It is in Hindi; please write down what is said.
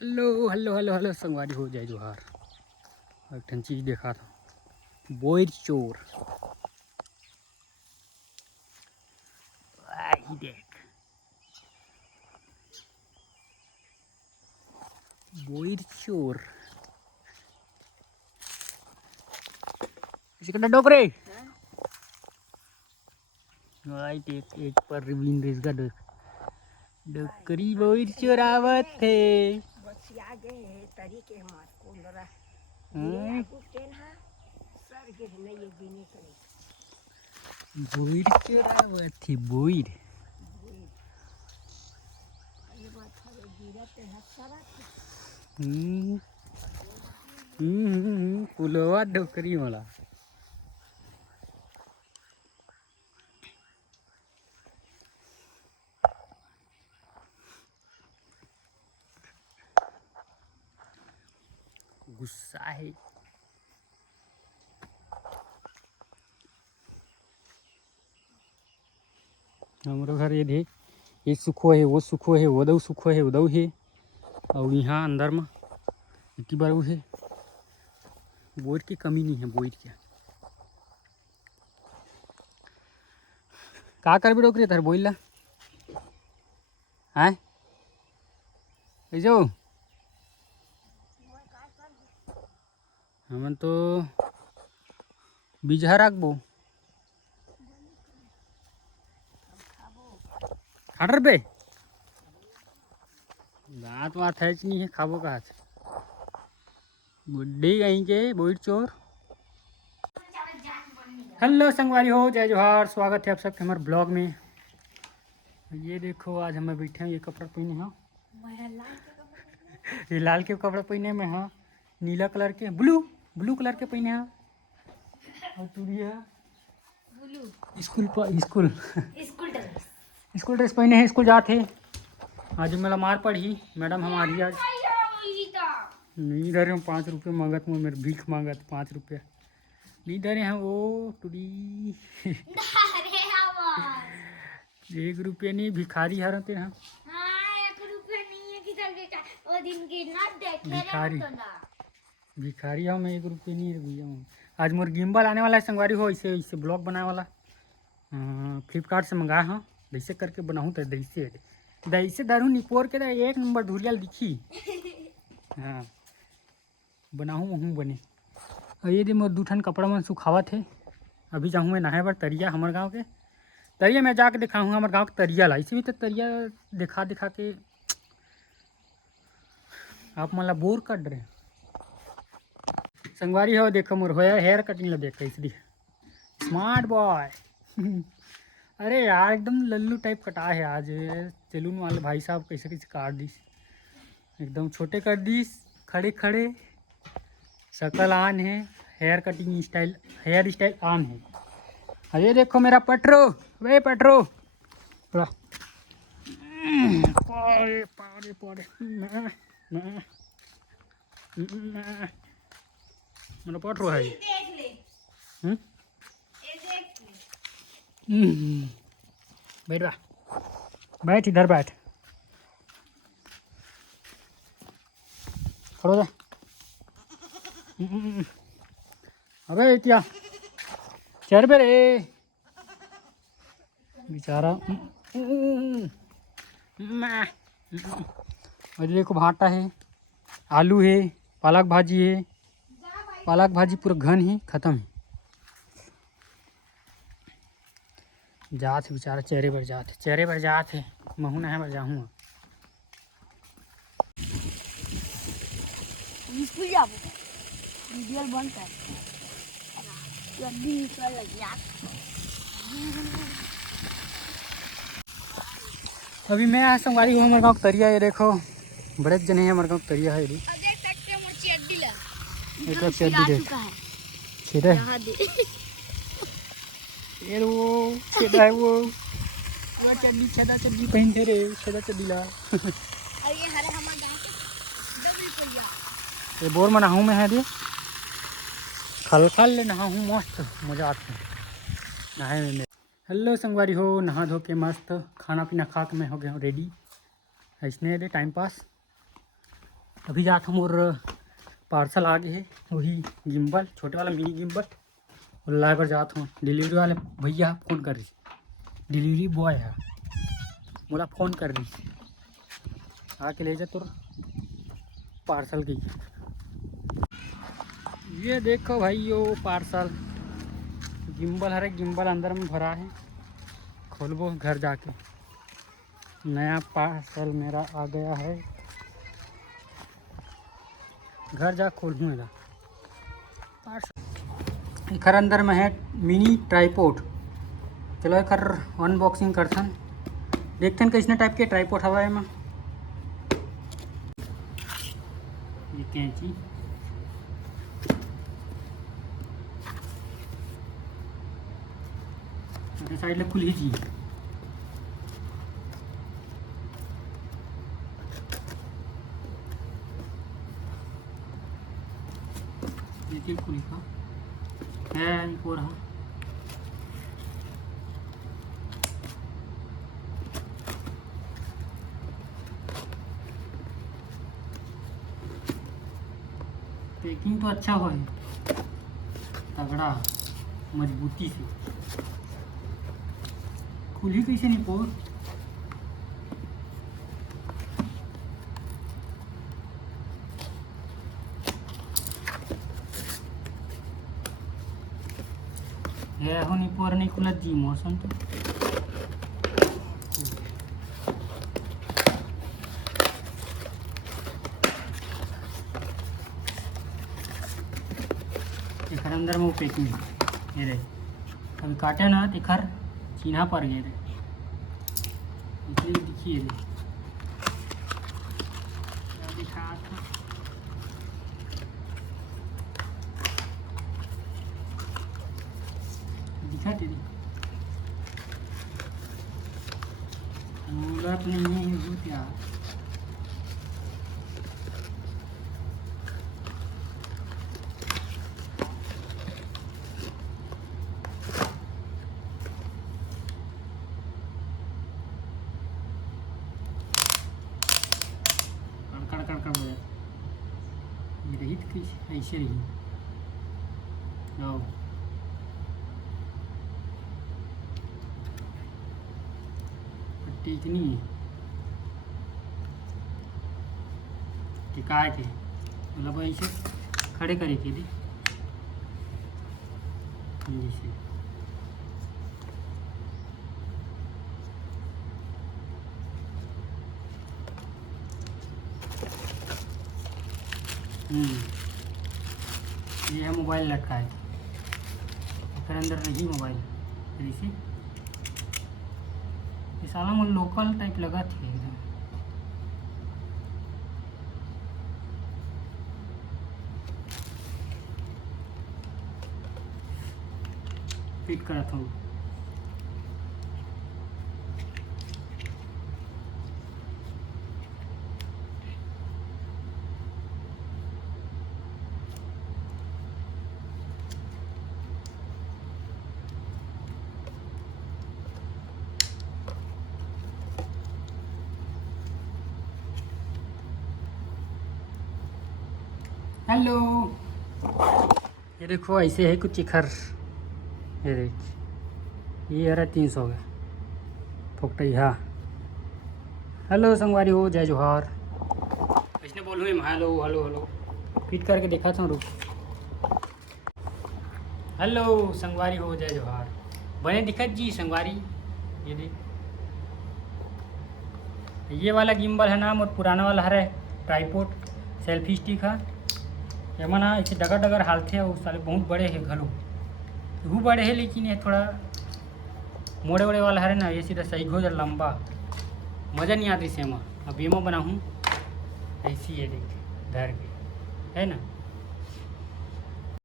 हेलो हेलो हेलो हेलो संगवारी हो जाए जोहार। एक ठन चीज देखा था, बोइर चोर। आई देख, बोइर चोर। इसे कटा डोकरे। आई देख, एक पर रिवीन रेस का डोकरी बोइर चोरावत थे। बसिया गे तरी के मार कोंदरा हाँ? ये गुटेन हा सर गे नहीं ये बिनी करे बोइर चोरावत थी बोइर। ये बात हवे गिरते है सारा पुलवा डोकरी वाला। गुस्सा है। हमारे घर ये सुखो है, वो सुखो है, वो दऊ सुखो है, वो दऊ है। और यहाँ अंदर में इतनी बार है, बोइर की कमी नहीं है। बोइर क्या का कर भी डोकरी तार बोइला है जो हमन तो बीजहा राखबो खाटर पे दाँत वात है नहीं है, खाबो कहा बुढ़ी कहीं के बोइर चोर। हेलो संगवारी हो जय जोहार, स्वागत है आप सबके हमारे ब्लॉग में। ये देखो आज हमें बैठे हैं, ये कपड़ा पहने हैं, ये लाल के कपड़ा पहने में हाँ, नीला कलर के ब्लू कलर के पहने हैं। और तुरिया स्कूल ड्रेस पहने हैं, स्कूल जाते हैं। आज मेरा मार पड़ी मैडम हमारी आज नहीं धरे हम 5 रुपये मांगत में, मेरे भीख मांगत 5 रुपया नहीं धरे हैं वो टूडी 1 रुपया नहीं, भिखारी हरते हैं भिखारी हम 1 रुपये नहीं भैया। आज मोर गिम्बल आने वाला है संगवारी हो, इसे इसे ब्लॉग बनाने वाला फ्लिपकार्ट से मंगाया हाँ। दैसे करके बनाऊँ तो दैसे दारू निपोर के 1 नंबर धुरियाल दिखी हाँ बनाऊँ वहूँ बने। और ये मोर 2 ठन कपड़ा मन सुखावा थे। अभी जाऊँ मैं नहाए बर तरिया, हमारे गाँव के तरिया मैं जाके दिखाऊँगा। हमारे गाँव के तरिया ला इसे भी तो तरिया दिखा के आप मतलब बोर कर रहे संगवारी हो। देखो मोर होया हेयर कटिंग ला देख इसलिए स्मार्ट बॉय अरे यार एकदम लल्लू टाइप कटा है आज। सैलून वाले भाई साहब कैसे कैसे काट दी, एकदम छोटे कर दी, खड़े खड़े शकल आन है, hair cutting style hair style आन है। अरे देखो मेरा पटरो, वे पटरो थोड़ा पारे पारे पारे मेरा पटरो है। बैठ बा, बैठ इधर बैठ, खड़ो जा। अबे क्या चेहरे पे रे बेचारा। और देखो भाटा है, आलू है, पालक भाजी है। पालक भाजी पूरा घन ही खत्म है। जात बेचारा चेहरे पर जात है महू नहा बर जाऊँ स्कूल जाबो वीडियो बंद कर जल्दी निकल यार। अभी मैं आज संगवारी हूँ हमारे गाँव तरिया। ये देखो बड़े जने हैं हमारे गाँव तरिया है। देख सकते हैं मोची अड्डी ला एक चड्डी देख छेदा है, ये वो छेदा है वो चड्डी चड्डी पहन थे रे, छेदा चड्डी ला और ये हरे हमारे गांव के डबल पुलिया ये बोर में नहाऊँ मैं है रे, खल ले नहाऊँ मस्त मज़ा आता है नहाए में। हेलो संगवारी हो, नहा धो के मस्त खाना पीना खा के मैं हो गया हूँ रेडी। ऐसने रे टाइम पास अभी जाता हूँ और पार्सल आ गए है वही गिम्बल छोटे वाला मिनी गिम्बल और लाए पर जाता हूँ। डिलीवरी वाले भैया फ़ोन कर रही डिलीवरी बॉय है बोला फ़ोन कर रही आके ले जा तो पार्सल की। ये देखो भाई यो पार्सल गिम्बल है गिम्बल अंदर में भरा है खोलबो घर जाके नया पार्सल मेरा आ गया है घर जा खोलूँ मेरा पार्सल। एकर अंदर में है मिनी ट्राईपोड चलो एकर अनबॉक्सिंग करथन देखथन कैसने टाइप के ट्राईपोड हवा एमा। ये कैंची साइड ले खुली जी ये खुली का है एक और हाँ पैकिंग तो अच्छा हो तगड़ा मजबूती से खुली कैसे नहीं पोर है हो नहीं पोर नहीं खुला जी मौसम तो एकर अंदर में वो पैकिंग ये रे अभी काटे ना तो एकर चिन्हा पर गए रे इसलिए दिखिए रे दिखा दिखा तेरी मूलत नहीं है हो क्या रही कैसे ऐसे रही आओ पट्टी इतनी टिका के मतलब ऐसे खड़े करे के दी जैसे ये है मोबाइल लटका है फिर अंदर नहीं मोबाइल फिर इसे ये साला मुझे लोकल टाइप लगा थी एकदम फिट करा था हेलो ये देखो ऐसे है कुछ चिखर ये देख ये रहा 300 का फोकटई हाँ हेलो संगवारी हो जय जोहार इसने बोलूँ हेलो हेलो हेलो फिट करके देखा था रुक हेलो संगवारी हो जय जोहार बने दिक्कत जी संगवारी ये देख ये वाला गिम्बल है नाम और पुराना वाला है ट्राईपोड सेल्फी स्टिक है ये मना ऐसे डगर डगर हालते हैं उस साले बहुत बड़े हैं घलो वो बड़े हैं लेकिन ये थोड़ा मोड़े वोड़े वाला है ना ये सीधा सही हो जाए लंबा मज़ा नहीं आती से अब ये मैं बनाऊँ ऐसी है देख धर के है ना।